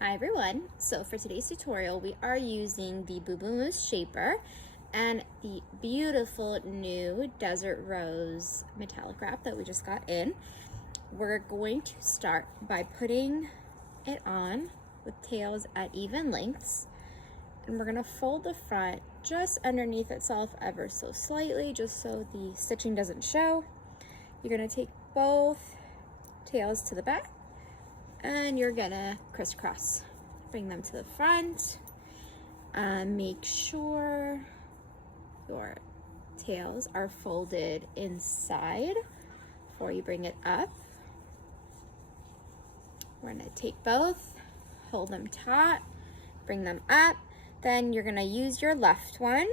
Hi everyone, so for today's tutorial we are using the Boo Boo Moose Shaper and the beautiful new Desert Rose metallic wrap that we just got in. We're going to start by putting it on with tails at even lengths, and we're going to fold the front just underneath itself ever so slightly, just so the stitching doesn't show. You're going to take both tails to the back and you're gonna crisscross. Bring them to the front. Make sure your tails are folded inside before you bring it up. We're gonna take both, hold them taut, bring them up. Then you're gonna use your left one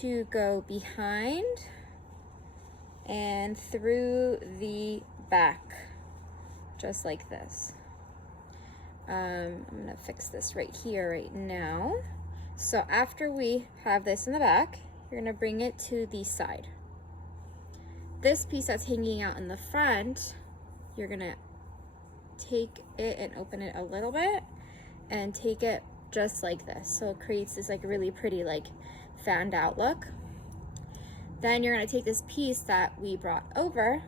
to go behind and through the back. Just like this. I'm gonna fix this right here right now. So after we have this in the back, you're gonna bring it to the side. This piece that's hanging out in the front, you're gonna take it and open it a little bit and take it just like this. So it creates this like really pretty like fanned out look. Then you're gonna take this piece that we brought over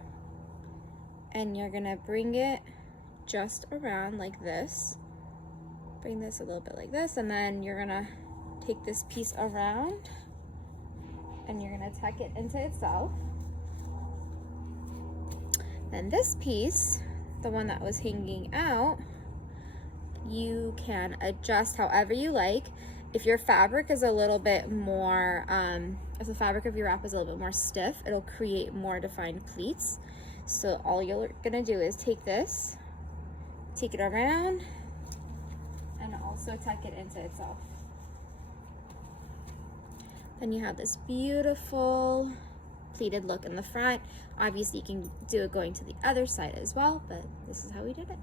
and you're gonna bring it just around like this. Bring this a little bit like this, and then you're gonna take this piece around and you're gonna tuck it into itself. Then this piece, the one that was hanging out, you can adjust however you like. If your fabric is a little bit more, if the fabric of your wrap is a little bit more stiff, it'll create more defined pleats. So all you're gonna do is take this, take it around, and also tuck it into itself. Then you have this beautiful pleated look in the front. Obviously you can do it going to the other side as well, but this is how we did it.